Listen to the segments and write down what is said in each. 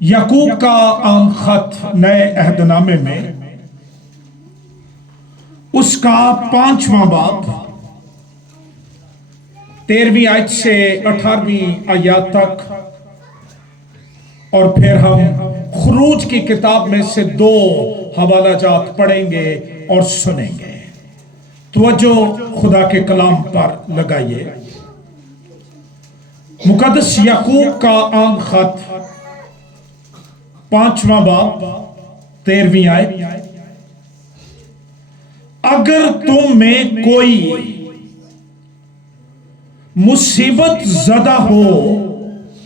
याकूब का आम खत नए अहदनामे में उसका 5वां बाब 13वीं आयत से 18वीं आयत तक, और फिर हम खुरूज की किताब में से 2 हवाला जात पढ़ेंगे और सुनेंगे। तवज्जो खुदा के कलाम पर लगाइए। मुकद्दस याकूब का आम खत 5वां बाब 13वीं आयत। अगर तुम में कोई मुसीबत ज़दा हो,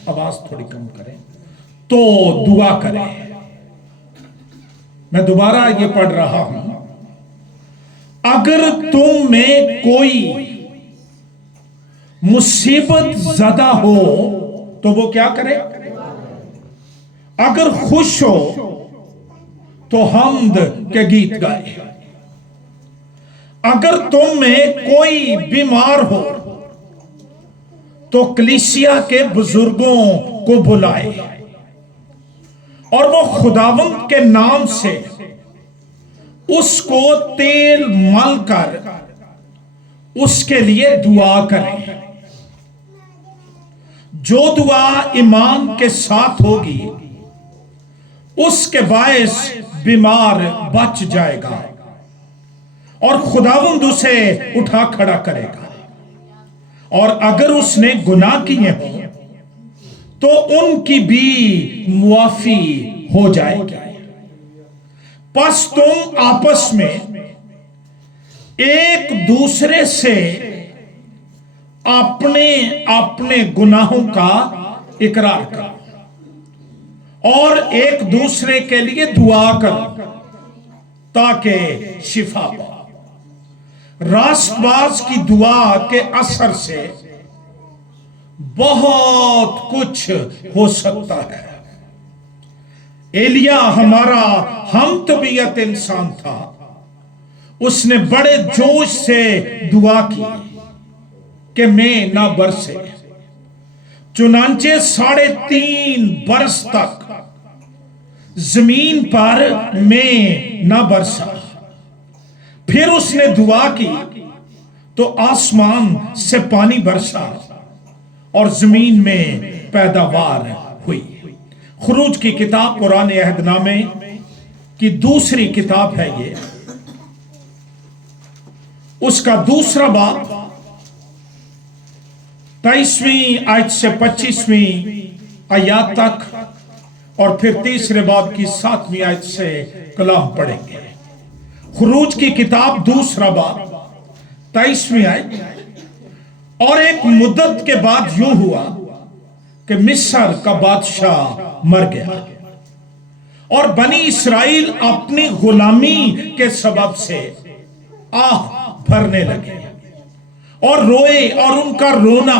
आवाज थोड़ी कम करें, तो दुआ करें। मैं दोबारा ये पढ़ रहा हूं। अगर तुम में कोई मुसीबत ज़दा हो तो वो क्या करे? अगर खुश हो तो हम्द के गीत गाए। अगर तुम में कोई बीमार हो तो कलीसिया के बुजुर्गों को बुलाए और वो खुदावंद के नाम से उसको तेल मल कर उसके लिए दुआ करें। जो दुआ ईमान के साथ होगी उसके बायस बीमार बच जाएगा और खुदावंद उसे उठा खड़ा करेगा। और अगर उसने गुनाह किए हो तो उनकी भी मुआफी हो जाएगी। बस तुम आपस में एक दूसरे से अपने अपने गुनाहों का इकरार करो और एक दूसरे के लिए दुआ करो ताकि शिफा पाओ। रास्तबाज की दुआ के असर से बहुत कुछ हो सकता है। एलिया हमारा हम तबीयत इंसान था, उसने बड़े जोश से दुआ की कि मैं ना बरसे। चुनांचे 3.5 बरस तक जमीन पर मैं ना बरसा। फिर उसने दुआ की तो आसमान से पानी बरसा और जमीन में पैदावार हुई। खुरूज की किताब पुराने अहदनामे की दूसरी किताब है ये। उसका 2 बाब 23वीं आयत से 25वीं आयत तक और फिर 3 बाब की 7वीं आयत से कलाम पढ़ेंगे। खुरूज की किताब 2 बाब 23वीं आयत। और एक मुद्दत के बाद यूं हुआ कि मिस्र का बादशाह मर गया और बनी इस्राएल अपनी गुलामी के सबब से आह भरने लगे और रोए, और उनका रोना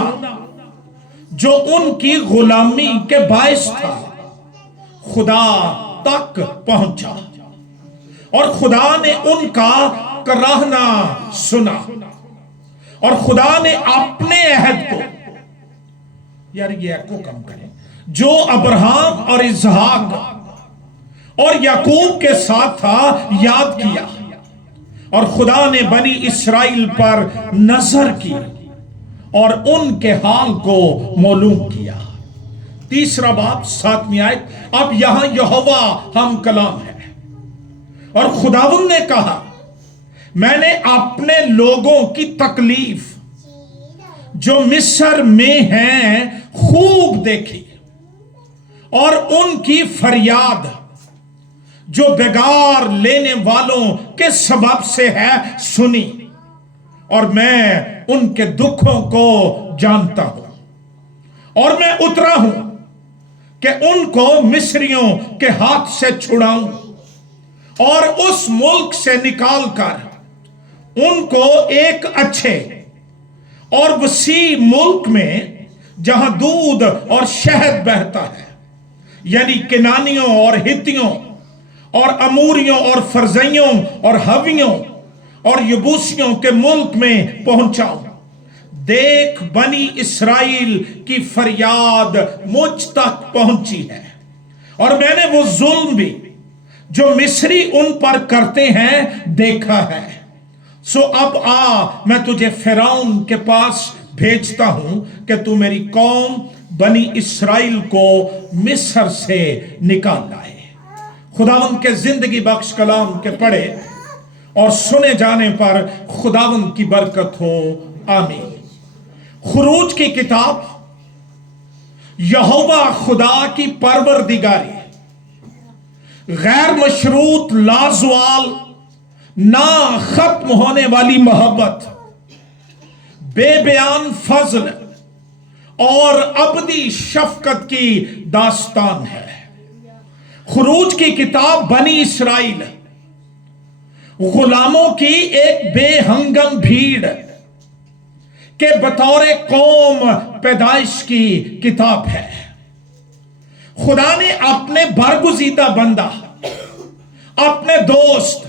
जो उनकी गुलामी के बायस था खुदा तक पहुंचा और खुदा ने उनका कराहना सुना और खुदा ने अपने अहद को, यार ये एको कम करें, जो अब्राहम और इसहाक और याकूब के साथ था याद किया और खुदा ने बनी इस्राएल पर नजर की और उनके हाल को मालूम किया। 3 बाब 7वीं आयत। अब यहां यहोवा हम कलाम है और खुदावंद ने कहा, मैंने अपने लोगों की तकलीफ जो मिस्र में हैं खूब देखी और उनकी फरियाद जो बेगार लेने वालों के सबब से है सुनी, और मैं उनके दुखों को जानता हूं और मैं उतरा हूं कि उनको मिस्रियों के हाथ से छुड़ाऊं और उस मुल्क से निकालकर उनको एक अच्छे और वसी मुल्क में जहां दूध और शहद बहता है, यानी किनानियों और हित्तियों और अमूरियों और फरजइयों और हवियों और यबूसियों के मुल्क में पहुंचाऊं। देख, बनी इस्राएल की फरियाद मुझ तक पहुंची है اور میں نے وہ ظلم بھی جو مصری ان پر کرتے ہیں دیکھا ہے. سو اب آ، میں تجھے فرعون کے پاس بھیجتا ہوں کہ تو میری قوم بنی اسرائیل کو مصر سے نکال لائے. خداوند کے زندگی بخش کلام کے پڑھے اور سنے جانے پر خداوند کی برکت ہو، آمین. خروج کی کتاب یہوہ خدا کی پروردگاری، غیر مشروط، لازوال، نہ ختم ہونے والی محبت، بے بیان فضل اور ابدی شفقت کی داستان ہے. خروج کی کتاب بنی اسرائیل غلاموں کی ایک بے ہنگم بھیڑ کے بطور قوم پیدائش کی کتاب ہے. خدا نے اپنے برگزیدہ بندہ، اپنے دوست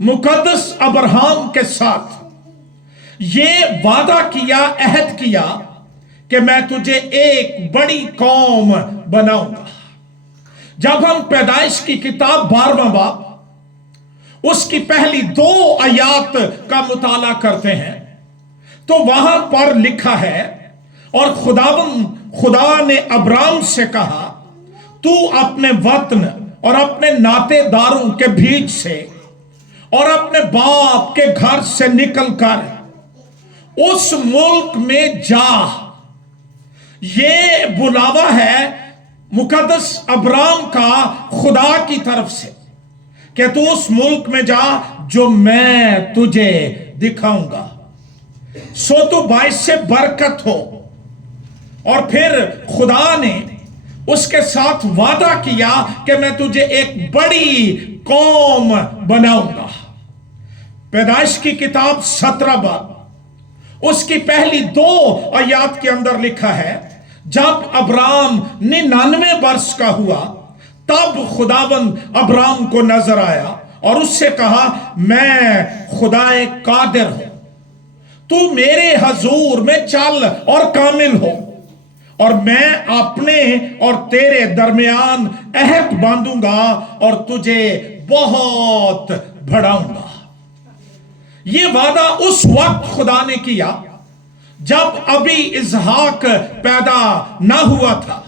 مقدس ابراہم کے ساتھ یہ وعدہ کیا، عہد کیا کہ میں تجھے ایک بڑی قوم بناؤں گا. جب ہم پیدائش کی کتاب 12واں باب اس کی پہلی 2 آیات کا مطالعہ کرتے ہیں تو وہاں پر لکھا ہے، اور خدا نے ابرام سے کہا، تو اپنے وطن اور اپنے ناطے داروں کے بیچ سے اور اپنے باپ کے گھر سے نکل کر اس ملک میں جا. یہ بلاوا ہے مقدس ابرام کا خدا کی طرف سے کہ تو اس ملک میں جا جو میں تجھے دکھاؤں گا، سو تو باعث سے برکت ہو. اور پھر خدا نے اس کے ساتھ وعدہ کیا کہ میں تجھے ایک بڑی قوم بناؤں گا. پیدائش کی کتاب 17 باب اس کی پہلی 2 آیات کے اندر لکھا ہے، جب ابرام 99 برس کا ہوا تب خداوند ابرام کو نظر آیا اور اس سے کہا، میں خدا قادر ہوں، تو میرے حضور میں چل اور کامل ہو، اور میں اپنے اور تیرے درمیان عہد باندھوں گا اور تجھے بہت بڑھاؤں گا. یہ وعدہ اس وقت خدا نے کیا جب ابھی اسحاق پیدا نہ ہوا تھا.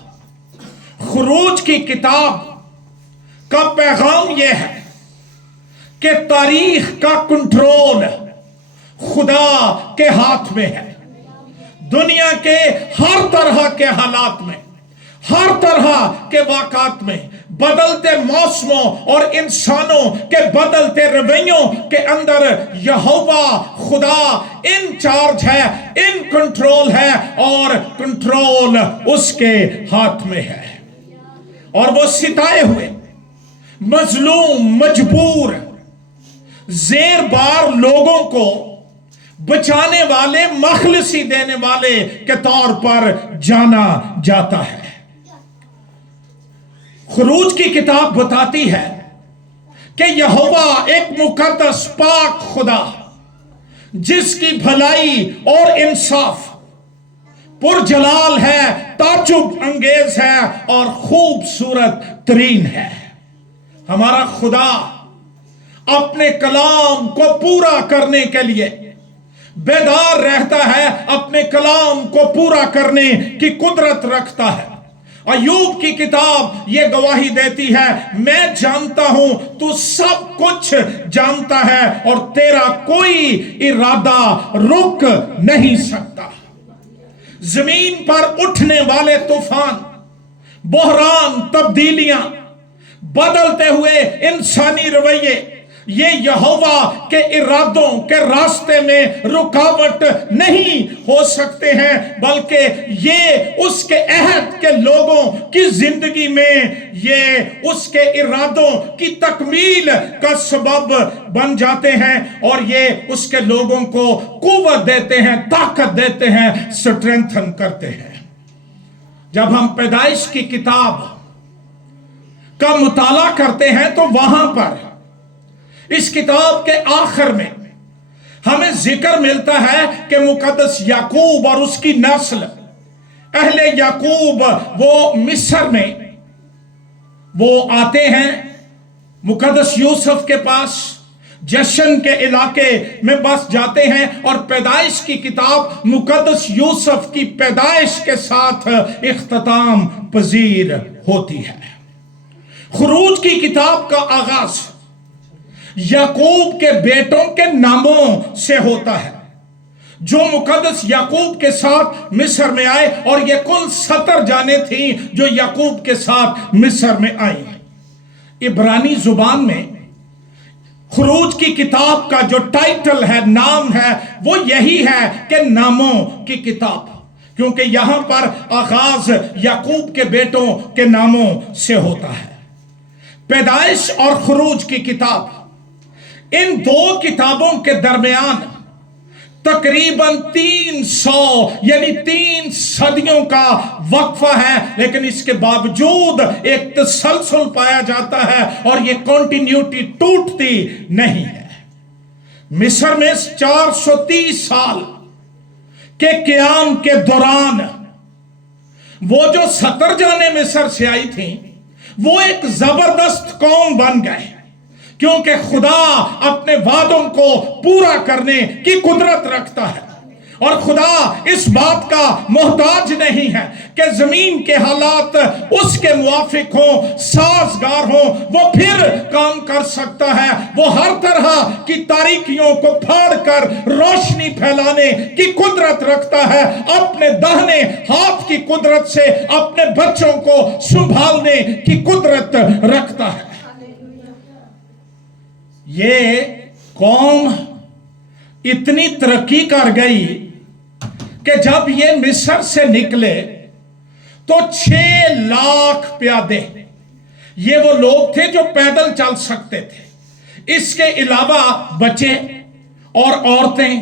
خروج کی کتاب کا پیغام یہ ہے کہ تاریخ کا کنٹرول خدا کے ہاتھ میں ہے. دنیا کے ہر طرح کے حالات میں، ہر طرح کے واقعات میں، بدلتے موسموں اور انسانوں کے بدلتے رویوں کے اندر یہوہ خدا ان چارج ہے، ان کنٹرول ہے، اور کنٹرول اس کے ہاتھ میں ہے. اور وہ ستائے ہوئے، مظلوم، مجبور، زیر بار لوگوں کو بچانے والے، مخلصی دینے والے کے طور پر جانا جاتا ہے. خروج کی کتاب بتاتی ہے کہ یہوہ ایک مقدس پاک خدا جس کی بھلائی اور انصاف پرجلال ہے، تعجب انگیز ہے اور خوبصورت ترین ہے. ہمارا خدا اپنے کلام کو پورا کرنے کے لیے بیدار رہتا ہے، اپنے کلام کو پورا کرنے کی قدرت رکھتا ہے. ایوب کی کتاب یہ گواہی دیتی ہے، میں جانتا ہوں تو سب کچھ جانتا ہے اور تیرا کوئی ارادہ رک نہیں سکتا. زمین پر اٹھنے والے طوفان، بحران، تبدیلیاں، بدلتے ہوئے انسانی رویے، یہ یہوہ کے ارادوں کے راستے میں رکاوٹ نہیں ہو سکتے ہیں، بلکہ یہ اس کے عہد کے لوگوں کی زندگی میں یہ اس کے ارادوں کی تکمیل کا سبب بن جاتے ہیں، اور یہ اس کے لوگوں کو قوت دیتے ہیں، طاقت دیتے ہیں، سٹرینتھن کرتے ہیں. جب ہم پیدائش کی کتاب کا مطالعہ کرتے ہیں تو وہاں پر اس کتاب کے آخر میں ہمیں ذکر ملتا ہے کہ مقدس یعقوب اور اس کی نسل، اہل یعقوب، وہ مصر میں वो आते हैं मुकद्दस यूसुफ के पास, जशन के इलाके में बस जाते हैं और पैदाइश की किताब मुकद्दस यूसुफ की पैदाइश के साथ इख्तिताम पजीर होती है। खुरूज की किताब का आगाज याकूब के बेटों के नामों से होता है, जो मुकद्दस याकूब के साथ मिस्र में आए, और ये कुल 70 जाने थी जो याकूब के साथ मिस्र में आई। इब्रानी जुबान में खुरूज की किताब का जो टाइटल है, नाम है, वो यही है कि नामों की किताब, क्योंकि यहां पर आगाज याकूब के बेटों के नामों से होता है। पैदाइश और खुरूज की किताब, इन दो किताबों के दरमियान तकरीबन 300 यानी 3 सदियों का वक्फा है, लेकिन इसके बावजूद एक तसलसल पाया जाता है और ये कंटिन्यूटी टूटती नहीं है। मिस्र में 430 साल के क़याम के दौरान वो जो 70 जाने मिस्र से आई थी, वो एक जबरदस्त कौम बन गए, क्योंकि खुदा अपने वादों को पूरा करने की कुदरत रखता है और खुदा इस बात का मोहताज नहीं है कि जमीन के हालात उसके मुआफिक हो, साजगार हो, वो फिर काम कर सकता है। वो हर तरह की तारीकियों को फाड़ कर रोशनी फैलाने की कुदरत रखता है, अपने दाहिने हाथ की कुदरत से अपने बच्चों को संभालने की कुदरत रखता है। ये कौम इतनी तरक्की कर गई कि जब ये मिस्र से निकले तो 6 लाख प्यादे, ये वो लोग थे जो पैदल चल सकते थे। इसके अलावा बच्चे और औरतें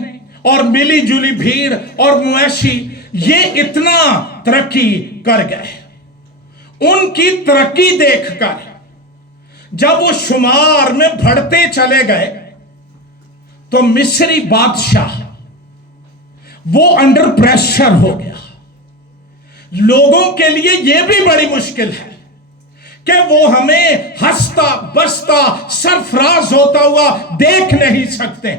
और मिली जुली भीड़ और मवेशी, ये इतना तरक्की कर गए। उनकी तरक्की देखकर जब वो शुमार में बढ़ते चले गए तो मिस्री बादशाह वो अंडर प्रेशर हो गया। लोगों के लिए यह भी बड़ी मुश्किल है कि वो हमें हंसता बसता सरफराज होता हुआ देख नहीं सकते।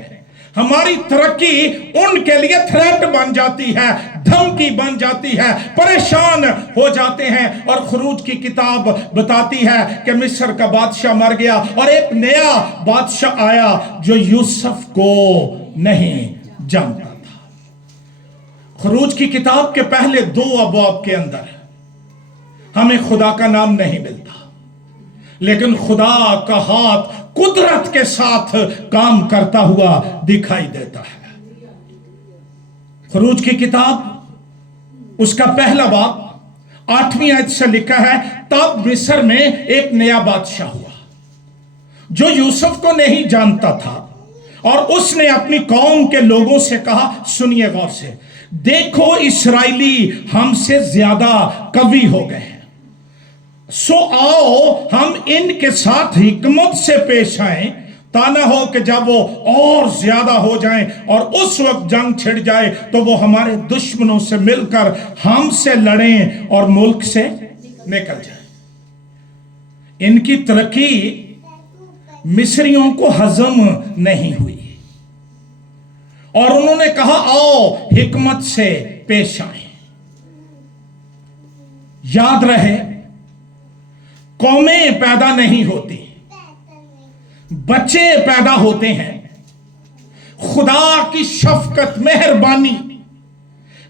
हमारी तरक्की उनके लिए थ्रेट बन जाती है, धमकी बन जाती है, परेशान हो जाते हैं। और खुरूज की किताब बताती है कि मिस्र का बादशाह मर गया और एक नया बादशाह आया जो यूसुफ को नहीं जानता था। खुरूज की किताब के पहले 2 अबवाब के अंदर हमें खुदा का नाम नहीं मिलता, लेकिन खुदा का हाथ कुदरत के साथ काम करता हुआ दिखाई देता है। खुरूज की किताब उसका पहला बाब 8वीं आयत से लिखा है, तब मिस्र में एक नया बादशाह हुआ जो यूसुफ को नहीं जानता था, और उसने अपनी कौम के लोगों से कहा, सुनिए गौर से, देखो इस्राएली हमसे ज्यादा कवि हो गए हैं, सो आओ हम इनके साथ हिकमत से पेश आए, ताना हो कि जब वो और ज्यादा हो जाएं और उस वक्त जंग छिड़ जाए तो वो हमारे दुश्मनों से मिलकर हमसे लड़ें और मुल्क से निकल जाए। इनकी तरक्की मिस्रियों को हजम नहीं हुई और उन्होंने कहा, आओ हिकमत से पेश आए। याद रहे, कौमें पैदा नहीं होती, बच्चे पैदा होते हैं। खुदा की शफकत, मेहरबानी,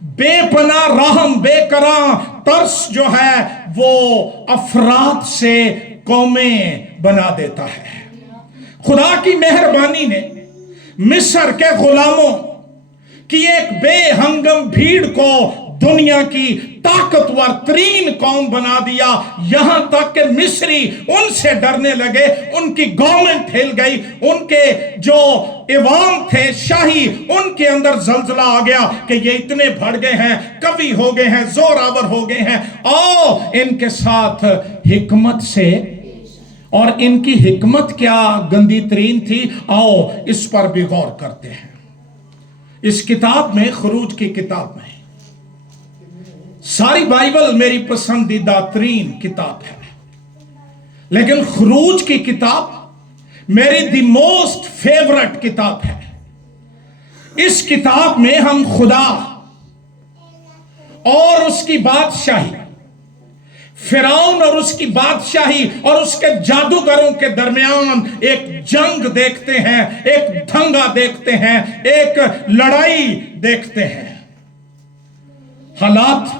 बेपनाह रहम, बेकरां तरस जो है वो अफराद से कौमें बना देता है। खुदा की मेहरबानी ने मिस्र के गुलामों की एक बेहंगम भीड़ को दुनिया की ताकतवर तरीन कौम बना दिया, यहां तक कि मिस्री उनसे डरने लगे, उनकी गवर्नमेंट हिल गई, उनके जो इवाम थे शाही, उनके अंदर जलजला आ गया कि ये इतने बढ़ गए हैं, कवि हो गए हैं, जोरावर हो गए हैं, आओ इनके साथ हिकमत से। और इनकी हिकमत क्या गंदी तरीन थी, आओ इस पर भी गौर करते हैं। इस किताब में, खुरूज की किताब में, सारी बाइबल मेरी पसंदीदा तरीन किताब है। لیکن خروج کی کتاب میری دی موسٹ فیورٹ کتاب ہے. اس کتاب میں ہم خدا اور اس کی بادشاہی، فرعون اور اس کی بادشاہی اور اس کے جادوگروں کے درمیان ایک جنگ دیکھتے ہیں، ایک دھنگا دیکھتے ہیں، ایک لڑائی دیکھتے ہیں. حالات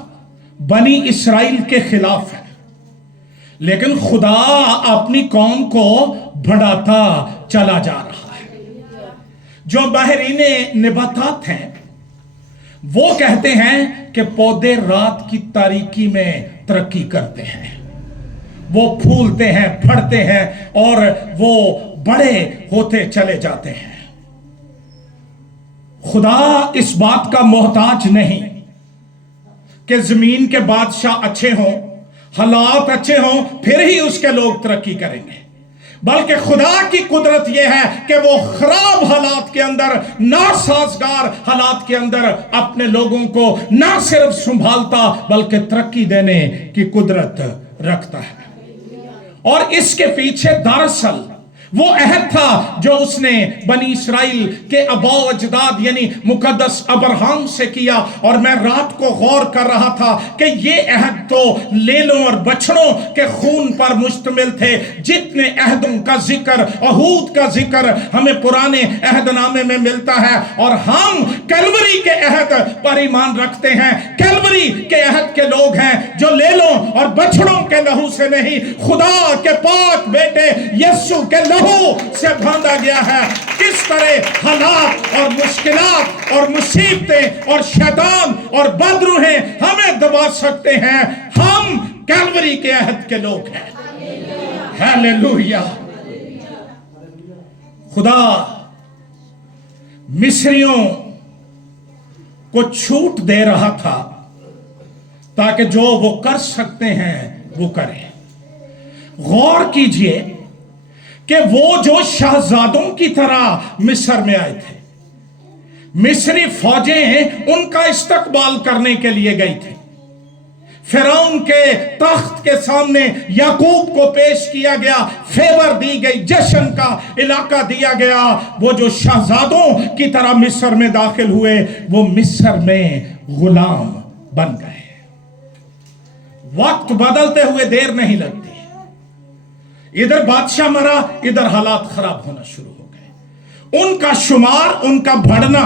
بنی اسرائیل کے خلاف ہیں، لیکن خدا اپنی قوم کو بڑھاتا چلا جا رہا ہے. جو ماہرین نباتات ہیں وہ کہتے ہیں کہ پودے رات کی تاریکی میں ترقی کرتے ہیں، وہ پھولتے ہیں، پھڑتے ہیں اور وہ بڑے ہوتے چلے جاتے ہیں. خدا اس بات کا محتاج نہیں کہ زمین کے بادشاہ اچھے ہوں، حالات اچھے ہوں پھر ہی اس کے لوگ ترقی کریں گے، بلکہ خدا کی قدرت یہ ہے کہ وہ خراب حالات کے اندر، ناسازگار حالات کے اندر اپنے لوگوں کو نہ صرف سنبھالتا بلکہ ترقی دینے کی قدرت رکھتا ہے. اور اس کے پیچھے دراصل وہ عہد تھا جو اس نے بنی اسرائیل کے آباء و اجداد یعنی مقدس ابراہیم سے کیا. اور میں رات کو غور کر رہا تھا کہ یہ عہد تو لیلوں اور بچڑوں کے خون پر مشتمل تھے. جتنے عہدوں کا ذکر، عہود کا ذکر ہمیں پرانے عہد نامے میں ملتا ہے، اور ہم کیلوری کے عہد پر ایمان رکھتے ہیں. کیلوری کے عہد کے لوگ ہیں جو لیلوں اور بچڑوں کے لہو سے نہیں، خدا کے پاک بیٹے یسوع کے لہو سے باندھا گیا ہے. کس طرح حالات اور مشکلات اور مصیبتیں اور شیطان اور بد روحیں ہمیں دبا سکتے ہیں، ہم کیلوری کے عہد کے لوگ ہیں. ہیلیلویا. خدا مصریوں کو چھوٹ دے رہا تھا تاکہ جو وہ کر سکتے ہیں وہ کریں. غور کیجئے کہ وہ جو شہزادوں کی طرح مصر میں آئے تھے، مصری فوجیں ان کا استقبال کرنے کے لیے گئی تھی. فرعون کے تخت کے سامنے یعقوب کو پیش کیا گیا، فیور دی گئی، جشن کا علاقہ دیا گیا. وہ جو شہزادوں کی طرح مصر میں داخل ہوئے وہ مصر میں غلام بن گئے. وقت بدلتے ہوئے دیر نہیں لگتی. ادھر بادشاہ مرا، ادھر حالات خراب ہونا شروع ہو گئے. ان کا شمار، ان کا بڑھنا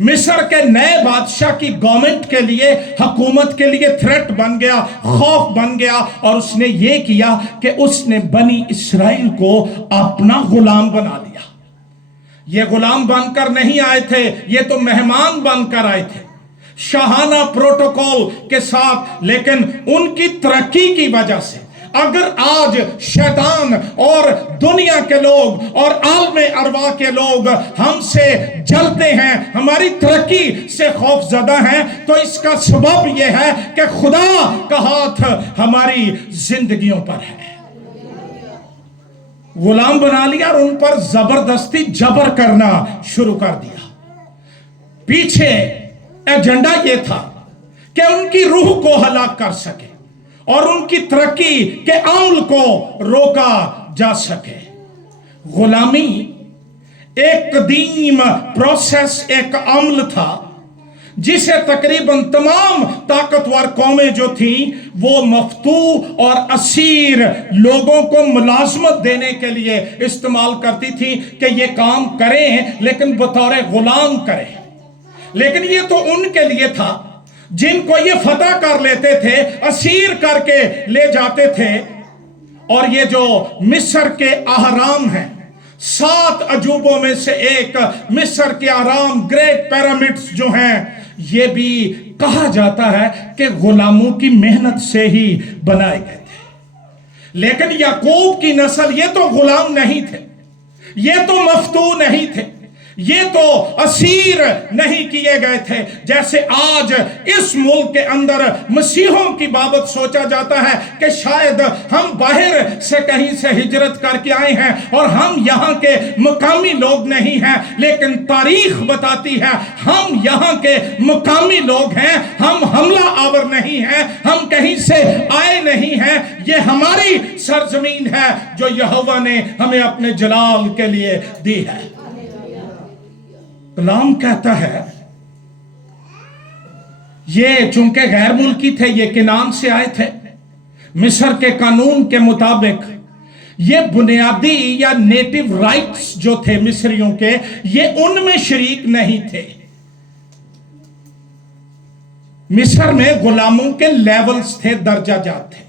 مصر کے نئے بادشاہ کی گورنمنٹ کے لیے، حکومت کے لیے تھریٹ بن گیا، خوف بن گیا. اور اس نے یہ کیا کہ اس نے بنی اسرائیل کو اپنا غلام بنا لیا. یہ غلام بن کر نہیں آئے تھے، یہ تو مہمان بن کر آئے تھے شاہانہ پروٹوکول کے ساتھ. لیکن ان کی ترقی کی وجہ سے اگر آج شیطان اور دنیا کے لوگ اور عالم ارواح کے لوگ ہم سے جلتے ہیں، ہماری ترقی سے خوف زدہ ہیں، تو اس کا سبب یہ ہے کہ خدا کا ہاتھ ہماری زندگیوں پر ہے. غلام بنا لیا اور ان پر زبردستی جبر کرنا شروع کر دیا. پیچھے ایجنڈا یہ تھا کہ ان کی روح کو ہلاک کر سکے اور ان کی ترقی کے عمل کو روکا جا سکے. غلامی ایک قدیم پروسیس، ایک عمل تھا جسے تقریباً تمام طاقتور قومیں جو تھیں وہ مفتوح اور اسیر لوگوں کو ملازمت دینے کے لیے استعمال کرتی تھی کہ یہ کام کریں لیکن بطور غلام کریں. لیکن یہ تو ان کے لیے تھا جن کو یہ فتح کر لیتے تھے، اسیر کر کے لے جاتے تھے. اور یہ جو مصر کے اہرام ہیں، 7 عجوبوں میں سے ایک مصر کے اہرام، گریٹ پیرامڈز جو ہیں، یہ بھی کہا جاتا ہے کہ غلاموں کی محنت سے ہی بنائے گئے تھے. لیکن یعقوب کی نسل یہ تو غلام نہیں تھے، یہ تو مفتوح نہیں تھے. یہ تو اسیر نہیں کیے گئے تھے جیسے آج اس ملک کے اندر مسیحوں کی بابت سوچا جاتا ہے کہ شاید ہم باہر سے کہیں سے ہجرت کر کے آئے ہیں اور ہم یہاں کے مقامی لوگ نہیں ہیں، لیکن تاریخ بتاتی ہے ہم یہاں کے مقامی لوگ ہیں، ہم حملہ آور نہیں ہیں، ہم کہیں سے آئے نہیں ہیں، یہ ہماری سرزمین ہے جو یہوہ نے ہمیں اپنے جلال کے لیے دی ہے۔ کلام کہتا ہے یہ چونکہ غیر ملکی تھے، یہ کنعان سے آئے تھے، مصر کے قانون کے مطابق یہ بنیادی یا نیٹو رائٹس جو تھے مصریوں کے، یہ ان میں شریک نہیں تھے۔ مصر میں غلاموں کے لیولز تھے، درجہ جات تھے۔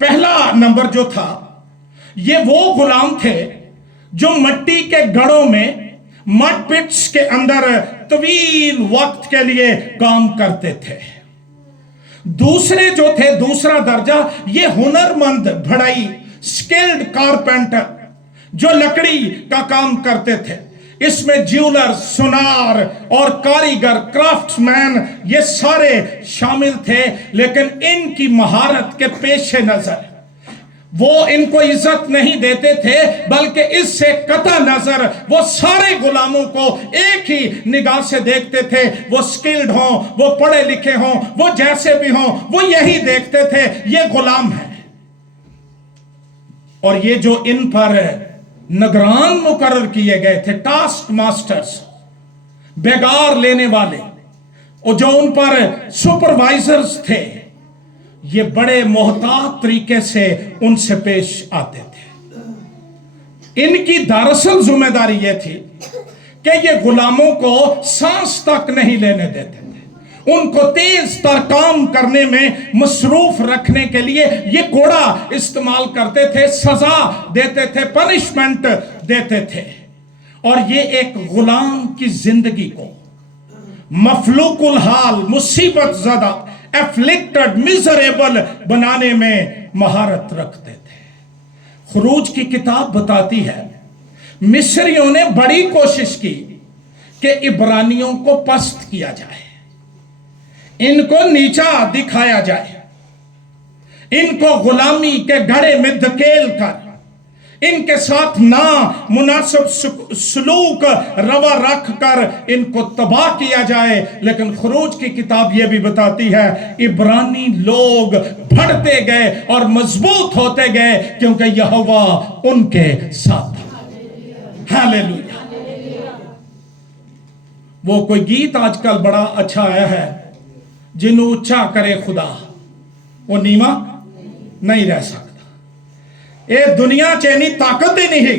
پہلا نمبر جو تھا یہ وہ غلام تھے جو مٹی کے گڑھوں میں، مڈ پٹس کے اندر طویل وقت کے لیے کام کرتے تھے۔ دوسرے جو تھے، دوسرا درجہ، یہ ہنرمند بڑھئی، سکلڈ کارپینٹر جو لکڑی کا کام کرتے تھے۔ اس میں جیولر، سونار اور کاریگر، کرافٹ مین، یہ سارے شامل تھے، لیکن ان کی مہارت کے پیش نظر وہ ان کو عزت نہیں دیتے تھے، بلکہ اس سے قطع نظر وہ سارے غلاموں کو ایک ہی نگاہ سے دیکھتے تھے۔ وہ سکلڈ ہوں، وہ پڑھے لکھے ہوں، وہ جیسے بھی ہوں، وہ یہی دیکھتے تھے یہ غلام ہیں۔ اور یہ جو ان پر نگران مقرر کیے گئے تھے، ٹاسک ماسٹرز، بیگار لینے والے، اور جو ان پر سپروائزرز تھے، یہ بڑے محتاط طریقے سے ان سے پیش آتے تھے۔ ان کی دراصل ذمہ داری یہ تھی کہ یہ غلاموں کو سانس تک نہیں لینے دیتے تھے، ان کو تیز تر کام کرنے میں مصروف رکھنے کے لیے یہ کوڑا استعمال کرتے تھے، سزا دیتے تھے، پنشمنٹ دیتے تھے۔ اور یہ ایک غلام کی زندگی کو مفلوق الحال، مصیبت زدہ، افلکٹڈ، میزریبل بنانے میں مہارت رکھتے تھے۔ خروج کی کتاب بتاتی ہے مصریوں نے بڑی کوشش کی کہ عبرانیوں کو پست کیا جائے، ان کو نیچا دکھایا جائے، ان کو غلامی کے گڑھے میں دھکیل کر ان کے ساتھ نامناسب سلوک روا رکھ کر ان کو تباہ کیا جائے۔ لیکن خروج کی کتاب یہ بھی بتاتی ہے عبرانی لوگ بڑھتے گئے اور مضبوط ہوتے گئے، کیونکہ یہوہ ان کے ساتھ تھا۔ ہاللیلویا۔ وہ کوئی گیت آج کل بڑا اچھا آیا ہے، جنوں اچھا کرے خدا وہ نیما نہیں رہ سکتا۔ اے دنیا چینی طاقت ہی نہیں ہے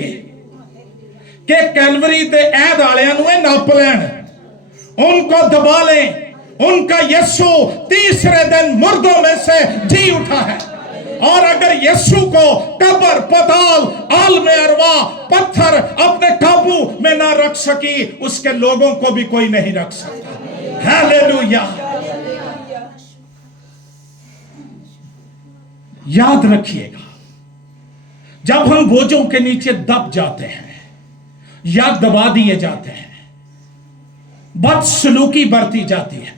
کہ کیلوری تے عہد والےاں نوں ناپ لین، ان کو دبا لیں۔ ان کا یسو تیسرے دن مردوں میں سے جی اٹھا ہے، اور اگر یسو کو قبر، پتال، عالم ارواح، پتھر اپنے قابو میں نہ رکھ سکی، اس کے لوگوں کو بھی کوئی نہیں رکھ سکتا۔ ہاللیلویا۔ یاد رکھیے گا، جب ہم بوجھوں کے نیچے دب جاتے ہیں یا دبا دیے جاتے ہیں، بد سلوکی برتی جاتی ہے،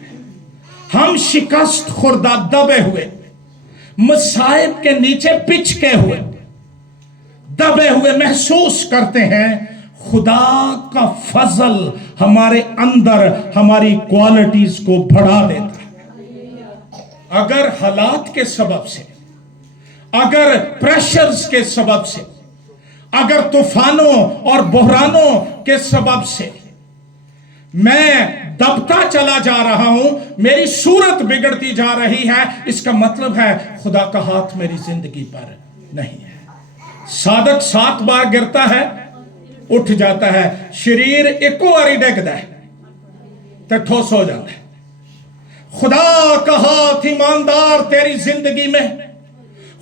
ہم شکست خوردہ، دبے ہوئے، مصائب کے نیچے پچکے ہوئے، دبے ہوئے محسوس کرتے ہیں، خدا کا فضل ہمارے اندر ہماری کوالٹیز کو بڑھا دیتا ہے۔ اگر حالات کے سبب سے، اگر پریشرز کے سبب سے، اگر طوفانوں اور بحرانوں کے سبب سے میں دبتا چلا جا رہا ہوں، میری صورت بگڑتی جا رہی ہے، اس کا مطلب ہے خدا کا ہاتھ میری زندگی پر نہیں ہے۔ صادق 7 بار گرتا ہے، اٹھ جاتا ہے، شریر ایکو واری ڈگدا ہے تے ٹھوس ہو جاتا ہے۔ خدا کا ہاتھ ایماندار تیری زندگی میں،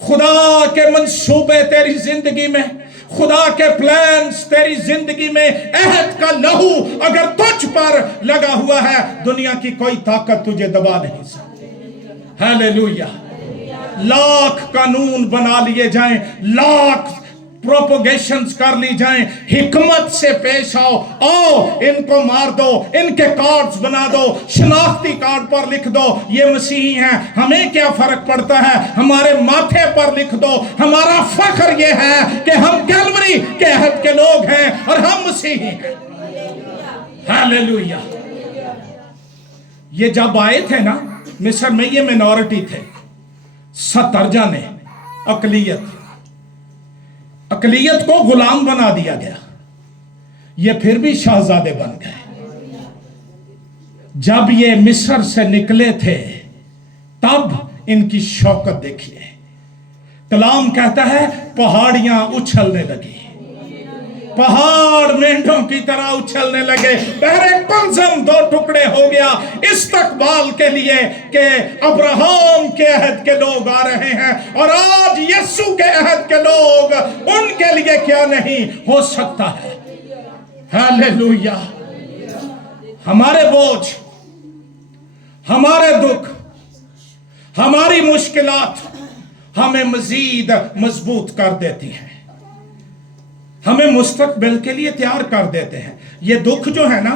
خدا کے منصوبے تیری زندگی میں، خدا کے پلانز تیری زندگی میں، عہد کا لہو اگر تجھ پر لگا ہوا ہے، دنیا کی کوئی طاقت تجھے دبا نہیں سکتی۔ ہاللیلویا۔ لاکھ قانون بنا لیے جائیں، لاکھ प्रोपोगेशंस कर ली जाएं, हिकमत से पेश आओ, इनको मार दो, इनके कार्ड्स बना दो, शनाख्ती कार्ड पर लिख दो ये मसीही हैं, हमें क्या फर्क पड़ता है, हमारे माथे पर लिख दो, हमारा फख्र ये है कि हम कैलवरी के अहद के लोग हैं और हम मसीही हैं। हालेलुया। ये जब आए थे ना मिस्र में, ये मिनॉरिटी थे, 70 जाने अकलियत को गुलाम बना दिया गया, ये फिर भी शहजादे बन गए। जब ये मिस्र से निकले थे तब इनकी शौकत देखिए। कलाम कहता है पहाड़ियां उछलने लगी, पहाड़ मेंढों की तरह उछलने लगे, बहरे कुंजम 2 टुकड़े हो गया इस्तकबाल के लिए कि अब्राहम के अहद के लोग आ रहे हैं, और आज यीशु के अहद के लोग, उनके लिए क्या नहीं हो सकता है। हालेलुया। हमारे बोझ, हमारे दुख, हमारी मुश्किलात हमें मजीद मजबूत कर देती हैं, हमें मुस्तकबिल के लिए तैयार कर देते हैं। ये दुख जो है ना,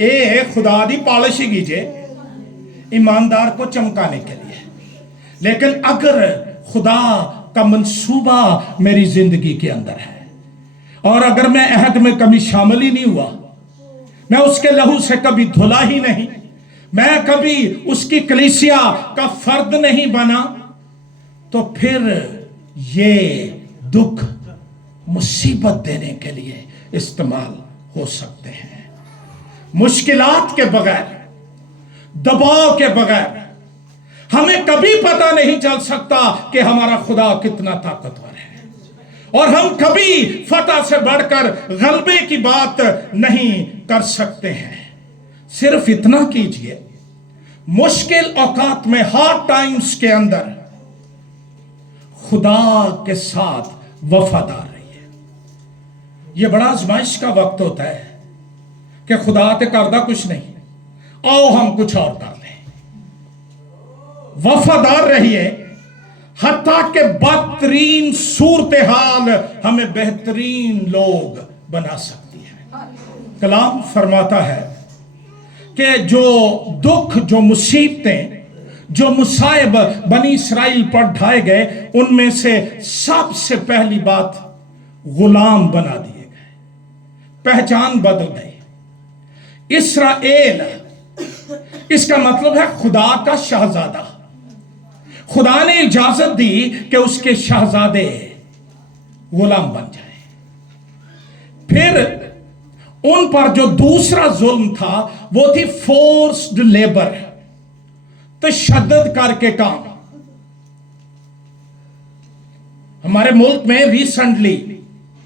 ये खुदा दी पॉलिश कीजिए ईमानदार को चमकाने के लिए, लेकिन अगर खुदा का मंसूबा मेरी जिंदगी के अंदर है और अगर मैं अहद में कभी शामिल ही नहीं हुआ, मैं उसके लहू से कभी धुला ही नहीं, मैं कभी उसकी कलीसिया का फर्द नहीं बना, तो फिर ये दुख मुसीबत देने के लिए इस्तेमाल हो सकते हैं। मुश्किलात के बगैर, दबाव के बगैर हमें कभी पता नहीं चल सकता कि हमारा खुदा कितना ताकतवर है, और हम कभी फतह से बढ़कर गलबे की बात नहीं कर सकते हैं। सिर्फ इतना कीजिए, मुश्किल औकात में, हार्ड टाइम्स के अंदर खुदा के साथ वफादार रहिए। यह बड़ा आजमाइश का वक्त होता है कि खुदा ते करदा कुछ नहीं, आओ हम कुछ और कर लें। वफादार रहिए, हत्ता के बदतरीन सूरत हाल हमें बेहतरीन लोग बना सकती है। कलाम फरमाता है कि जो दुख, जो मुसीबतें, जो मुसाइब बनी इसराइल पर ढाए गए, उनमें से सबसे पहली बात गुलाम बना दिए गए, पहचान बदल गई। इस्राएल, इसका मतलब है खुदा का शहजादा। खुदा ने इजाजत दी कि उसके शहजादे गुलाम बन जाए। फिर उन पर जो दूसरा जुल्म था वो थी फोर्स्ड लेबर, तशद्दुद करके काम। हमारे मुल्क में रिसेंटली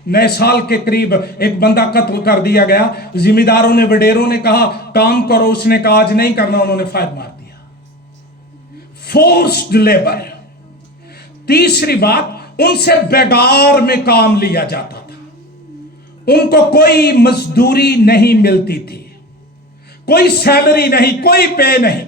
नए साल के करीब एक बंदा कत्ल कर दिया गया। जिम्मेदारों ने, वडेरों ने कहा काम करो, उसने कहा आज नहीं करना, उन्होंने फायर मार दिया। Forced labour. तीसरी बात, उनसे बेगार में काम लिया जाता था, उनको कोई मजदूरी नहीं मिलती थी, कोई सैलरी नहीं, कोई पे नहीं,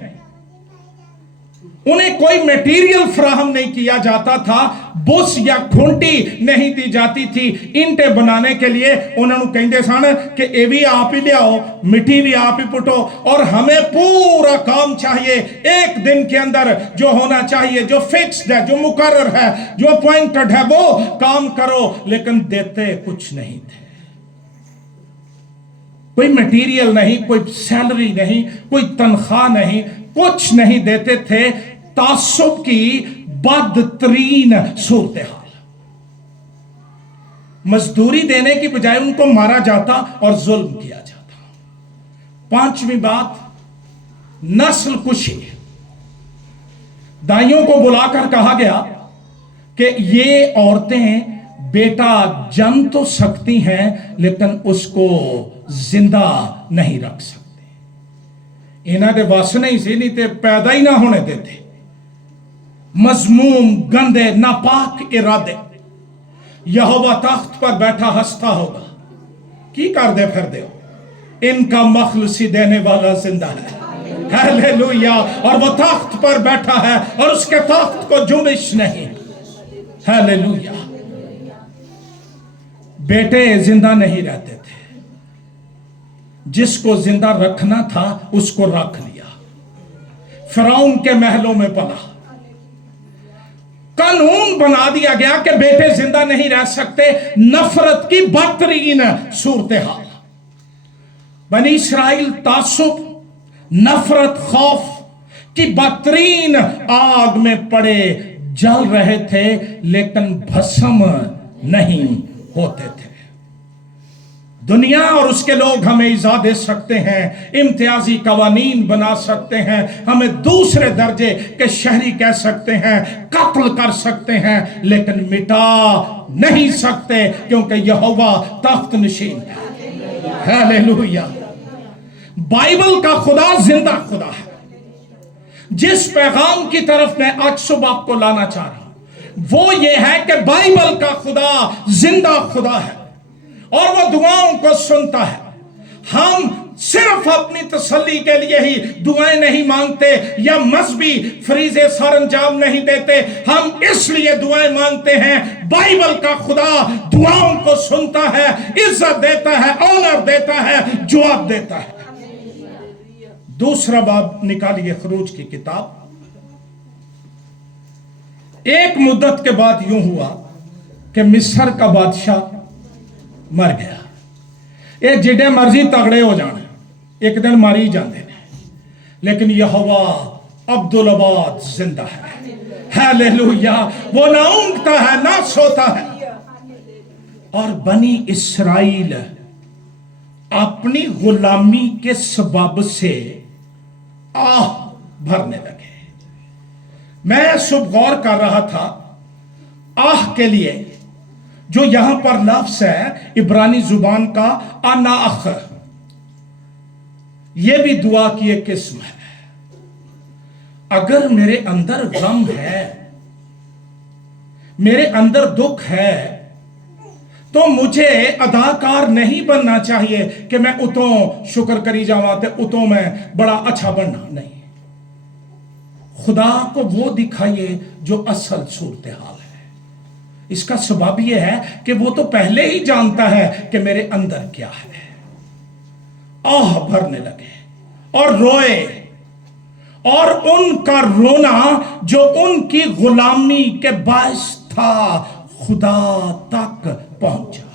उन्हें कोई मटेरियल फराहम नहीं किया जाता था, बुस या खूंटी नहीं दी जाती थी इंटे बनाने के लिए। उन्होंने कहते सन कि ये भी आप ही ले आओ, मिट्टी भी आप ही पुटो, और हमें पूरा काम चाहिए एक दिन के अंदर जो होना चाहिए, जो फिक्स्ड है, जो मुकर्रर है, जो अपॉइंटेड है, वो काम करो। लेकिन देते कुछ नहीं थे, कोई मटेरियल नहीं, कोई सैलरी नहीं, कोई तनख्वाह नहीं, कुछ नहीं देते थे। तासुब की बदतरीन सूरत हाल। मजदूरी देने की बजाय उनको मारा जाता और जुल्म किया जाता। पांचवी बात, नस्ल कुशी। दाइयों को बुलाकर कहा गया कि ये औरतें बेटा जन्म तो सकती हैं लेकिन उसको जिंदा नहीं रख सकते। इन्हां दे वस नहीं सी, नहीं ते पैदा ही ना होने देते। मजमूम, गंदे, नापाक इरादे। यहोवा तख्त पर बैठा हंसता होगा, की कर दे फिर दे, इनका मखलूसी देने वाला जिंदा है। हालेलुया। और वो तख्त पर बैठा है और उसके तख्त को जुम्बिश नहीं। हालेलुया। बेटे जिंदा नहीं रहते थे, जिसको जिंदा रखना था उसको रख लिया, फिरौन के महलों में पला। कानून बना दिया गया कि बेटे जिंदा नहीं रह सकते। नफरत की बदतरीन सूरत हाल। बनी इस्राइल तासुब, नफरत, खौफ की बदतरीन आग में पड़े जल रहे थे, लेकिन भस्म नहीं होते थे। दुनिया और उसके लोग हमें इज़ा दे सकते हैं, इम्तियाजी कवानीन बना सकते हैं, हमें दूसरे दर्जे के शहरी कह सकते हैं, कत्ल कर सकते हैं, लेकिन मिटा नहीं सकते, क्योंकि यहोवा तख्त नशीन है। हालेलुया। बाइबल का खुदा जिंदा खुदा है। जिस पैगाम की तरफ मैं आज सुबह आपको लाना चाह रहा हूं वो ये है कि बाइबल का खुदा जिंदा खुदा है और वो दुआओं को सुनता है। हम सिर्फ अपनी तसल्ली के लिए ही दुआएं नहीं मांगते या मजहबी फरीज़े सर अंजाम नहीं देते, हम इसलिए दुआएं मांगते हैं। बाइबल का खुदा दुआओं को सुनता है, इज्जत देता है, ऑनर देता है, जवाब देता है। दूसरा बाब निकालिए खरूज की किताब। एक मुद्दत के बाद यूं हुआ कि मिस्र का बादशाह मर गया। ये जिडे मर्जी तगड़े हो जाने एक दिन मारी जाते हैं, लेकिन यहोवा अब्दुल अबाद जिंदा है। हालेलुया। वो ना ऊँघता है ना सोता है। और बनी इस्राइल अपनी गुलामी के सबब से आह भरने लगे। मैं सुबह गौर कर रहा था आह के लिए जो यहां पर लफ्ज है इब्रानी जुबान का अनाख, यह भी दुआ की एक किस्म है। अगर मेरे अंदर गम है, मेरे अंदर दुख है, तो मुझे अदाकार नहीं बनना चाहिए कि मैं उतों शुक्र करी जावाते उतों मैं बड़ा अच्छा बनना। नहीं, खुदा को वो दिखाइए जो असल सूरत हाल है। इसका सबब यह है कि वो तो पहले ही जानता है कि मेरे अंदर क्या है। आह भरने लगे और रोए, और उनका रोना जो उनकी गुलामी के बायस था खुदा तक पहुंचा।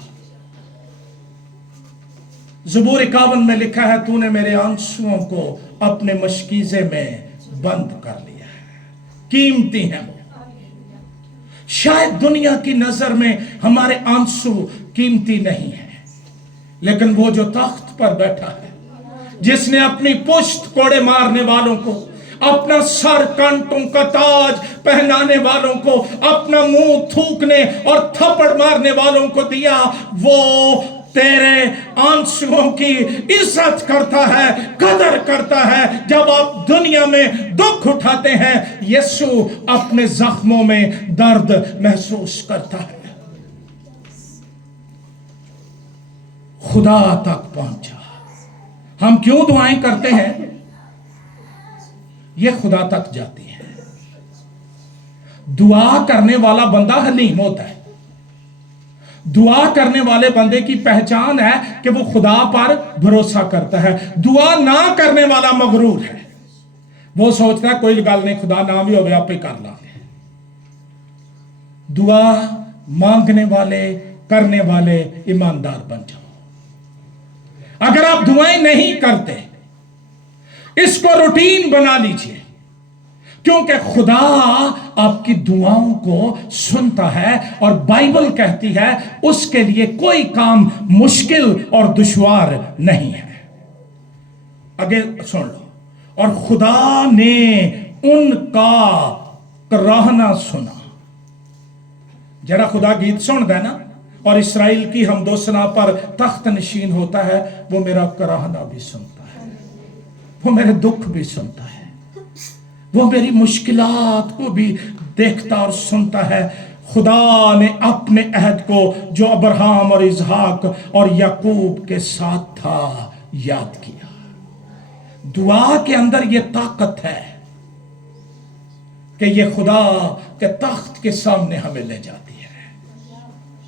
ज़बूर 51 में लिखा है, तूने मेरे आंसुओं को अपने मशकीज़े में बंद कर लिया है। कीमती हैं वो। शायद दुनिया की नजर में हमारे आंसू कीमती नहीं है, लेकिन वो जो तख्त पर बैठा है, जिसने अपनी पुश्त कोड़े मारने वालों को, अपना सर कांटों का ताज पहनाने वालों को, अपना मुंह थूकने और थप्पड़ मारने वालों को दिया, वो तेरे आंसुओं की इज्जत करता है, कदर करता है। जब आप दुनिया में दुख उठाते हैं, यीशु अपने जख्मों में दर्द महसूस करता है। खुदा तक पहुंचा। हम क्यों दुआएं करते हैं? ये खुदा तक जाती है। दुआ करने वाला बंदा हलीम होता है। दुआ करने वाले बंदे की पहचान है कि वो खुदा पर भरोसा करता है। दुआ ना करने वाला मगरूर है। वो सोचता है कोई गल नहीं, खुदा ना भी होवे आपे कर लांगे। दुआ मांगने वाले, करने वाले ईमानदार बन जाओ। अगर आप दुआएं नहीं करते, इसको रूटीन बना लीजिए, क्योंकि खुदा आपकी दुआओं को सुनता है और बाइबल कहती है उसके लिए कोई काम मुश्किल और दुश्वार नहीं है। आगे सुन लो। और खुदा ने उनका कराहना सुना। जरा खुदा गीत सुनता है ना, और इसराइल की हमदोसना पर तख्त नशीन होता है, वो मेरा कराहना भी सुनता है, वो मेरे दुख भी सुनता है, वो मेरी मुश्किलात को भी देखता और सुनता है। खुदा ने अपने अहद को जो अब्राहम और इसहाक और याकूब के साथ था याद किया। दुआ के अंदर ये ताकत है कि ये खुदा के तख्त के सामने हमें ले जाती है।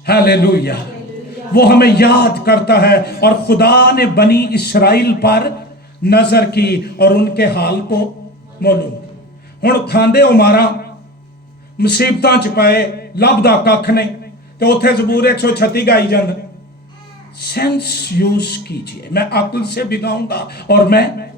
हालेलुया। वो हमें याद करता है। और खुदा ने बनी इसराइल पर नजर की और उनके हाल को मालूम। हुण खांदे हो मारा, मुसीबतां च पाए, लभदा कख नहीं, तो उथे ज़बूर 136 गाई जांदा, सेंस यूज कीजिए, मैं अक्ल से भी गाऊंगा और मैं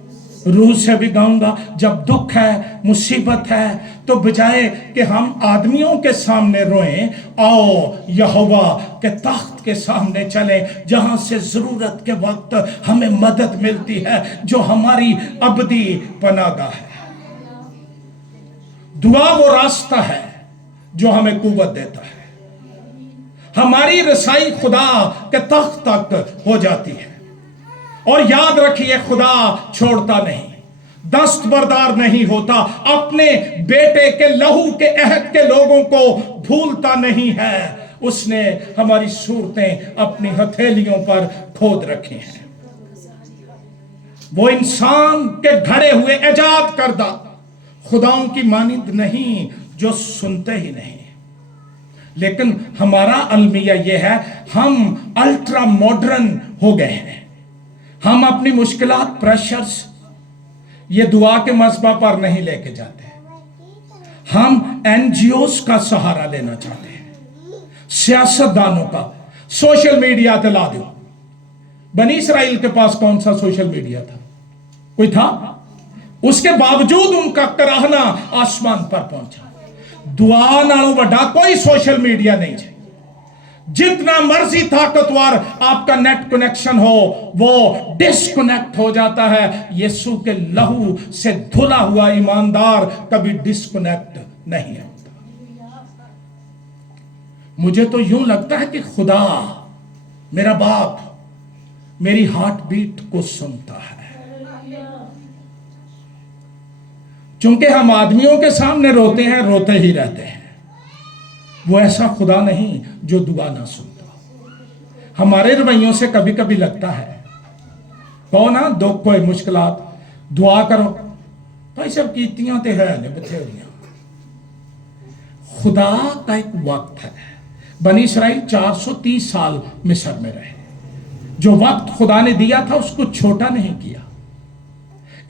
रूह से भी गाऊंगा। जब दुख है, मुसीबत है, तो बजाय कि हम आदमियों के सामने रोएं, आओ यहोवा के तख्त के सामने चले, जहां से जरूरत के वक्त हमें मदद मिलती है, जो हमारी अबदी पनागा है। दुआ वो रास्ता है जो हमें कुव्वत देता है। हमारी रसाई खुदा के तख्त तक हो जाती है। और याद रखिए, खुदा छोड़ता नहीं, दस्तबरदार नहीं होता, अपने बेटे के लहू के अहद के लोगों को भूलता नहीं है। उसने हमारी सूरतें अपनी हथेलियों पर खोद रखी हैं। वो इंसान के घड़े हुए इजाद करदा खुदाओं की मानिंद नहीं, जो सुनते ही नहीं। लेकिन हमारा अलमिया यह है, हम अल्ट्रा मॉडर्न हो गए हैं। हम अपनी मुश्किलात, प्रेशर्स ये दुआ के मसबा पर नहीं लेके जाते। हम एनजीओस का सहारा लेना चाहते हैं, सियासतदानों का। सोशल मीडिया ते ला दो। बनी इसराइल के पास कौन सा सोशल मीडिया था? कोई था? उसके बावजूद उनका कराहना आसमान पर पहुंचा। दुआ नालों बड़ा कोई सोशल मीडिया नहीं है। जितना मर्जी ताकतवर आपका नेट कनेक्शन हो, वो डिस्कनेक्ट हो जाता है। यीशु के लहू से धुला हुआ ईमानदार कभी डिस्कनेक्ट नहीं होता। मुझे तो यूं लगता है कि खुदा, मेरा बाप, मेरी हार्ट बीट को सुनता है। चूंकि हम आदमियों के सामने रोते हैं, रोते ही रहते हैं। वो ऐसा खुदा नहीं जो दुआ ना सुनता। हमारे रवैयों से कभी कभी लगता है, कहो ना दुख कोई मुश्किलात, दुआ करो, भाई सब कीतियां ते है ने बथेरियां। खुदा का एक वक्त है। बनी इसराइल 430 साल मिस्र में रहे। जो वक्त खुदा ने दिया था उसको छोटा नहीं किया,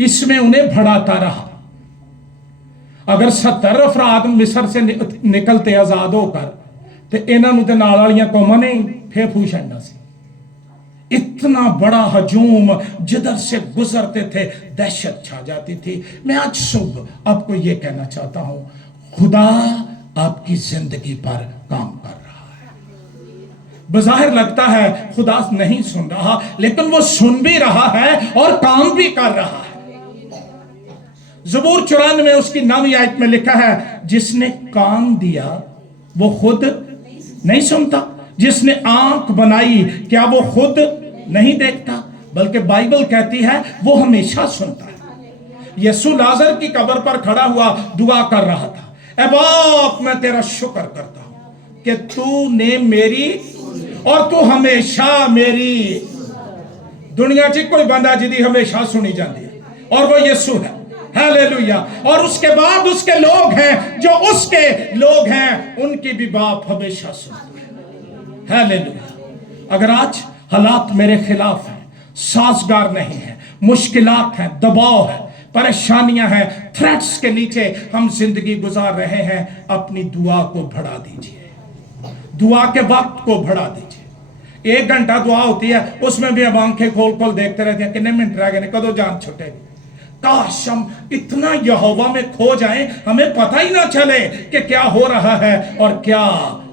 इसमें उन्हें बढ़ाता रहा। अगर 70 अफराद मिस्र से निकलते आजाद होकर, तो इन्होंने नाल वालियां कौमां ने फिर फू छड़ना सी। इतना बड़ा हजूम जिधर से गुजरते थे दहशत छा जाती थी। मैं आज सुबह आपको यह कहना चाहता हूं, खुदा आपकी जिंदगी पर काम कर रहा है। बज़ाहिर लगता है खुदा नहीं सुन रहा, लेकिन वो सुन भी रहा है और काम भी कर रहा है। ज़बूर 94 में उसकी 9वीं आयत में लिखा है, जिसने कान दिया वो खुद नहीं सुनता, जिसने आंख बनाई क्या वो खुद नहीं देखता, बल्कि बाइबल कहती है वो हमेशा सुनता है। यीशु लाजर की कब्र पर खड़ा हुआ दुआ कर रहा था, ऐ बाप मैं तेरा शुक्र करता हूं कि तूने मेरी और तू हमेशा मेरी। दुनिया च कोई बंदा जिदी हमेशा सुनी जाती है और वो यीशु है। हालेलुया। और उसके बाद उसके लोग हैं, जो उसके लोग हैं, उनकी भी बाप हमेशा सुनता है। हालेलुया। अगर आज हालात मेरे खिलाफ हैं, साजगार नहीं है, मुश्किलात हैं, दबाव है, परेशानियां हैं, थ्रेट्स के नीचे हम जिंदगी गुजार रहे हैं, अपनी दुआ को बढ़ा दीजिए। दुआ के वक्त को बढ़ा दीजिए। 1 घंटा दुआ होती है, उसमें भी अब आंखें खोल खोल देखते रहते हैं कितने मिनट रह गए, कदों जान छुटेगी। काश हम इतना यहोवा में खो जाएं, हमें पता ही ना चले कि क्या हो रहा है और क्या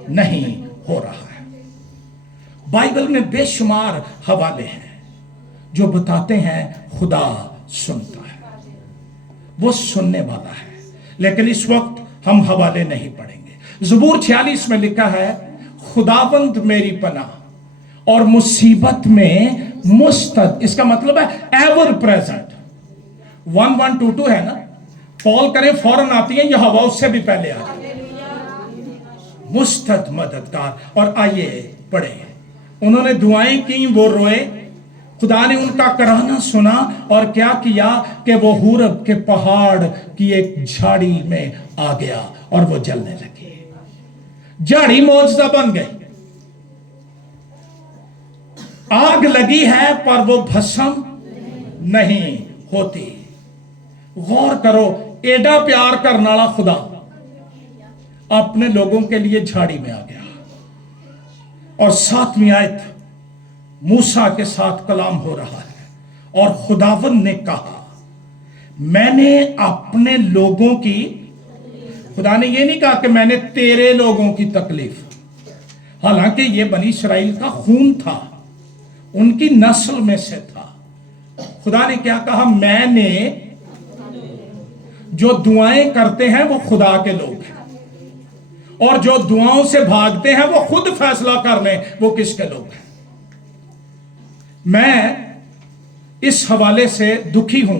नहीं हो रहा है। बाइबल में बेशुमार हवाले हैं जो बताते हैं खुदा सुनता है, वो सुनने वाला है। लेकिन इस वक्त हम हवाले नहीं पढ़ेंगे। ज़बूर 46 में लिखा है, खुदावंद मेरी पनाह और मुसीबत में मुस्तद, इसका मतलब है एवर प्रेजेंट। 1122 है ना, कॉल करें फौरन आती है, यह हवा उससे भी पहले आ जाती है। मुस्तद मददगार। और आइए पढ़े, उन्होंने दुआएं की, वो रोए, खुदा ने उनका कराहना सुना और क्या किया कि वो हुरब के पहाड़ की एक झाड़ी में आ गया और वो जलने लगी। झाड़ी मौजदा बन गई। आग लगी है पर वो भस्म नहीं होती। गौर करो, एडा प्यार करने वाला खुदा अपने लोगों के लिए झाड़ी में आ गया। और 7वीं आयत, मूसा के साथ कलाम हो रहा है और खुदावंद ने कहा, मैंने अपने लोगों की, खुदा ने ये नहीं कहा कि मैंने तेरे लोगों की तकलीफ, हालांकि ये बनी इस्राइल का खून था, उनकी नस्ल में से था। खुदा ने क्या कहा, मैंने, जो दुआएं करते हैं वो खुदा के लोग हैं, और जो दुआओं से भागते हैं वो खुद फैसला कर लें वो किसके लोग हैं। मैं इस हवाले से दुखी हूं,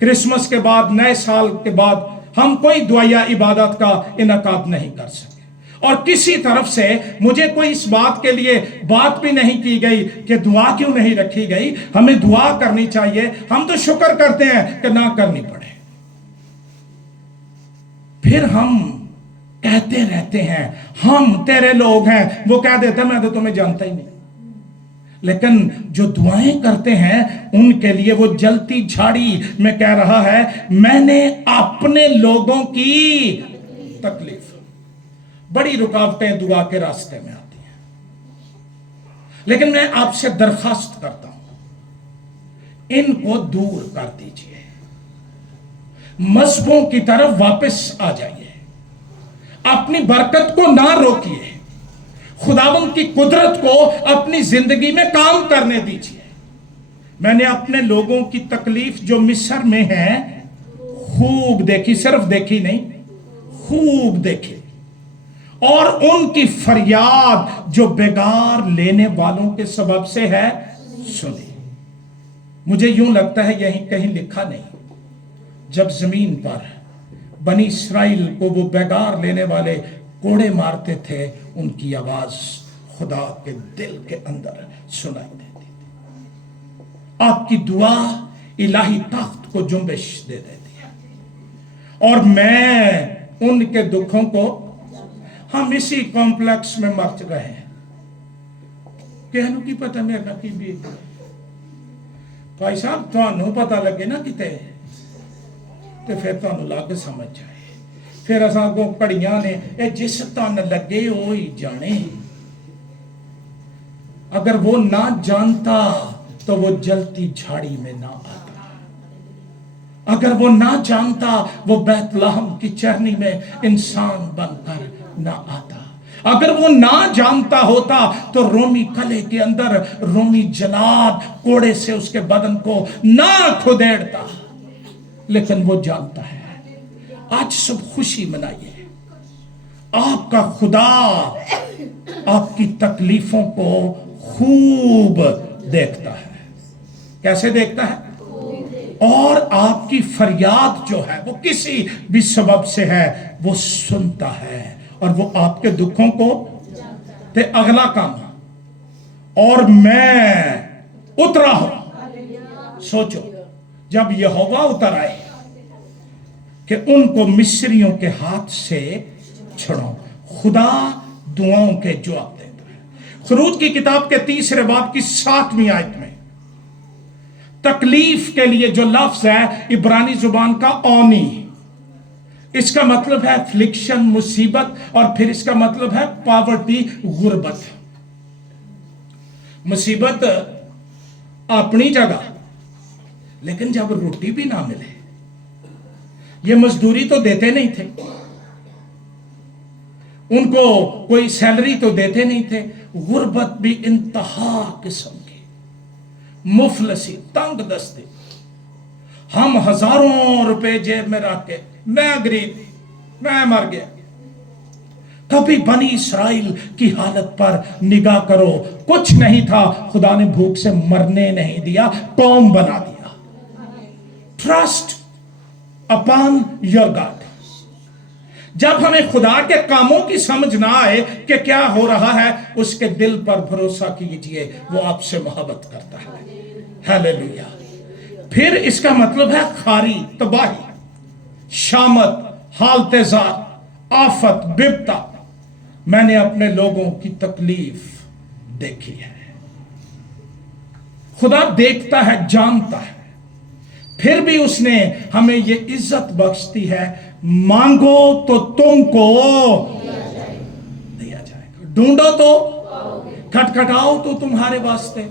क्रिसमस के बाद, नए साल के बाद हम कोई दुआया इबादत का इनकाद नहीं कर सके, और किसी तरफ से मुझे कोई इस बात के लिए बात भी नहीं की गई कि दुआ क्यों नहीं रखी गई। हमें दुआ करनी चाहिए, हम तो शुक्र करते हैं कि ना करनी पड़े। फिर हम कहते रहते हैं हम तेरे लोग हैं, वो कह देते हैं मैं तो तुम्हें जानता ही नहीं। लेकिन जो दुआएं करते हैं उनके लिए वो जलती झाड़ी में कह रहा है, मैंने अपने लोगों की तकलीफ। बड़ी रुकावटें दुआ के रास्ते में आती हैं, लेकिन मैं आपसे दरखास्त करता हूं, इनको दूर कर दीजिए, मजहबों की तरफ वापस आ जाइए, अपनी बरकत को ना रोकिए, खुदावंद की कुदरत को अपनी जिंदगी में काम करने दीजिए। मैंने अपने लोगों की तकलीफ जो मिस्र में है खूब देखी, सिर्फ देखी नहीं, खूब देखी, और उनकी फरियाद जो बेगार लेने वालों के सबब से है सुनी। मुझे यूं लगता है यहीं कहीं लिखा नहीं, जब जमीन पर बनी इस्राइल को वो बेगार लेने वाले कोड़े मारते थे, उनकी आवाज खुदा के दिल के अंदर सुनाई देती थी। आपकी दुआ इलाही ताकत को जुम्बिश दे देती है। और मैं उनके दुखों को, हम इसी कॉम्प्लेक्स में मर रहे हैं, कहनू की पता मेरा की भी भाई साहब थानू पता लगे ना किते तो फिर थानू लग समझ जाए। फिर असा को घड़ियां ने ए जिस तन लगे वो ही जाने, अगर वो ना जानता तो वो जलती झाड़ी में ना आता, अगर वो ना जानता वो बैतलहम की चरनी में इंसान बनकर ना आता, अगर वो ना जानता होता तो रोमी कले के अंदर रोमी जलाद कोड़े से उसके बदन को ना खुदेड़ता, लेकिन वो जानता है। आज सब खुशी मनाइए, आपका खुदा आपकी तकलीफों को खूब देखता है। कैसे देखता है? और आपकी फरियाद जो है वो किसी भी सबब से है वो सुनता है, और वो आपके दुखों को ते अगला काम। और मैं उतरा हूं, सोचो जब यहोवा उतर आए कि उनको मिस्रियों के हाथ से छुड़ाओ, खुदा दुआओं के जवाब देता है। खुरूज की किताब के 3 बाब की 7वीं आयत में तकलीफ के लिए जो लफ्ज है इब्रानी जुबान का ओनी, इसका मतलब है अफ्लिक्शन, मुसीबत, और फिर इसका मतलब है पॉवर्टी, गुर्बत। मुसीबत अपनी जगह, लेकिन जब रोटी भी ना मिले, ये मजदूरी तो देते नहीं थे, उनको कोई सैलरी तो देते नहीं थे, गुर्बत भी इंतहा किस्म की, मुफलसी, तंग दस्ती। हम हजारों रुपए जेब में रख के, मैं गरीब, मैं मर गया। कभी बनी इस्राइल की हालत पर निगाह करो, कुछ नहीं था, खुदा ने भूख से मरने नहीं दिया, कौम बना दिया। Trust upon your God. जब हमें खुदा के कामों की समझ ना आए कि क्या हो रहा है, उसके दिल पर भरोसा कीजिए, वो आपसे मोहब्बत करता है। हालेलुया। फिर इसका मतलब है खारी, तबाही, शामत, हालतेजार, आफत, बिपता। मैंने अपने लोगों की तकलीफ देखी है। خدا دیکھتا ہے، جانتا ہے، پھر بھی اس نے ہمیں یہ عزت بخشتی ہے، مانگو تو تم کو دیا جائے گا، ڈھونڈو تو کھٹکھٹاؤ تو تمہارے واسطے۔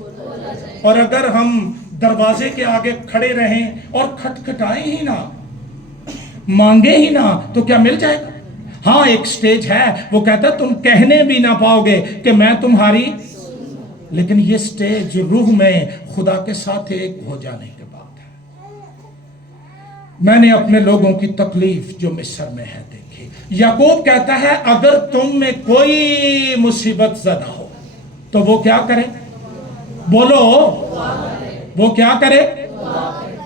اور اگر ہم دروازے کے آگے کھڑے رہیں اور کھٹکھٹائیں ہی نہ، مانگے ہی نہ، تو کیا مل جائے گا؟ ہاں ایک سٹیج ہے، وہ کہتا ہے تم کہنے بھی نہ پاؤ گے کہ میں تمہاری، لیکن یہ سٹیج روح میں خدا کے ساتھ ایک ہو جانے کے بعد ہے۔ میں نے اپنے لوگوں کی تکلیف جو مصر میں ہے دیکھی۔ یعقوب کہتا ہے اگر تم میں کوئی مصیبت زدہ ہو تو وہ کیا کرے؟ بولو، وہ کیا کرے؟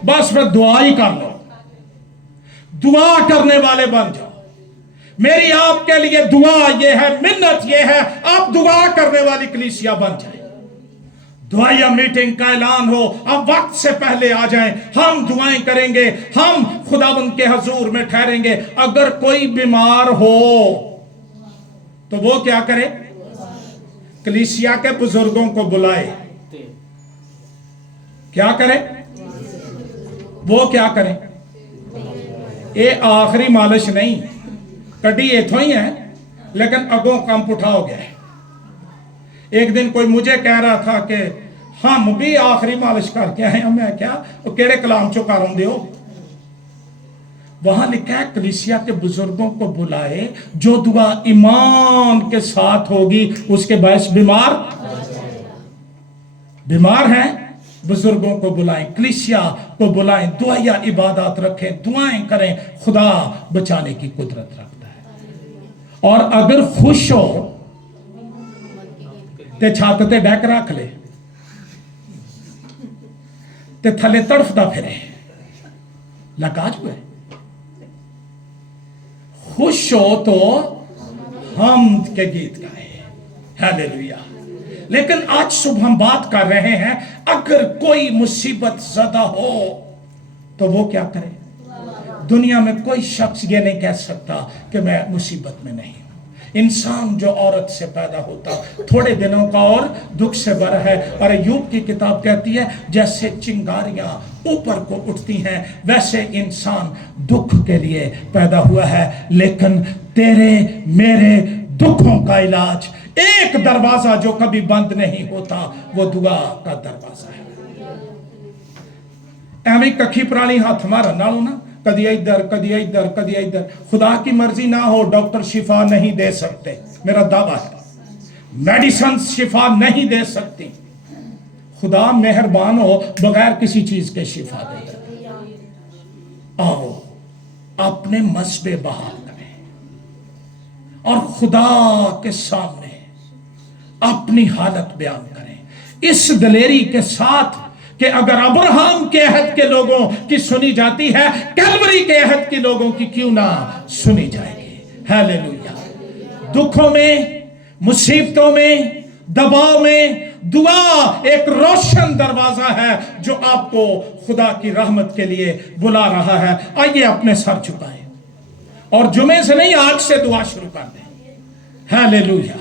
بس میں دعا ہی کر لو، دعا کرنے والے بن جاؤ۔ میری آپ کے لیے دعا یہ ہے، منت یہ ہے، آپ دعا کرنے والی کلیسیا بن جائیں۔ دعائیا میٹنگ کا اعلان ہو، اب وقت سے پہلے آ جائیں، ہم دعائیں کریں گے، ہم خداوند کے حضور میں ٹھہریں گے۔ اگر کوئی بیمار ہو تو وہ کیا کرے؟ کلیسیا کے بزرگوں کو بلائے، کیا کرے؟ وہ کیا کریں؟ یہ آخری مالش نہیں، کڈی ایتھو ہی ہے، لیکن اگوں کم پٹھا ہو گیا ہے۔ ایک دن کوئی مجھے کہہ رہا تھا کہ ہم بھی آخری مالش کر کے آئے ہیں، میں کیا کیڑے کلام چو کاروں دیو؟ وہاں لکھا ہے کلیسیا کے بزرگوں کو بلائے، جو دعا ایمان کے ساتھ ہوگی اس کے باعث بیمار ہیں، بزرگوں کو بلائیں، کلیسیا کو بلائیں، دعائیا عبادات رکھیں، دعائیں کریں، خدا بچانے کی قدرت رکھتا ہے۔ اور اگر خوش ہو تے چھات تے ڈیک رکھ لے تے تھلے تڑفتا پھرے، لکاج ہوئے۔ خوش ہو تو حمد کے گیت گائے، ہیلیلویا۔ لیکن آج صبح ہم بات کر رہے ہیں اگر کوئی مصیبت زدہ ہو تو وہ کیا کرے؟ دنیا میں کوئی شخص یہ نہیں کہہ سکتا کہ میں مصیبت میں نہیں ہوں۔ انسان جو عورت سے پیدا ہوتا تھوڑے دنوں کا اور دکھ سے بھرا ہے، اور ایوب کی کتاب کہتی ہے جیسے چنگاریاں اوپر کو اٹھتی ہیں ویسے انسان دکھ کے لیے پیدا ہوا ہے، لیکن تیرے میرے دکھوں کا علاج ایک دروازہ جو کبھی بند نہیں ہوتا، وہ دعا کا دروازہ ہے۔ ایویں ککھی پرانی ہاتھ ہمارا نہ ہونا، کدی ادھر کدی ادھر کدی ادھر۔ خدا کی مرضی نہ ہو ڈاکٹر شفا نہیں دے سکتے، میرا دعویٰ ہے، میڈیسن شفا نہیں دے سکتی۔ خدا مہربان ہو بغیر کسی چیز کے شفا دے دیتا۔ آؤ اپنے مسئلے بحال کریں اور خدا کے سامنے اپنی حالت بیان کریں، اس دلیری کے ساتھ کہ اگر ابراہم کے عہد کے لوگوں کی سنی جاتی ہے، کیلوری کے عہد کے لوگوں کی کیوں نہ سنی جائے گی۔ ہیلیلویا۔ دکھوں میں، مصیبتوں میں، دباؤ میں دعا ایک روشن دروازہ ہے جو آپ کو خدا کی رحمت کے لیے بلا رہا ہے۔ آئیے اپنے سر جھکائیں اور جمعے سے نہیں آج سے دعا شروع کر دیں۔ ہیلیلویا۔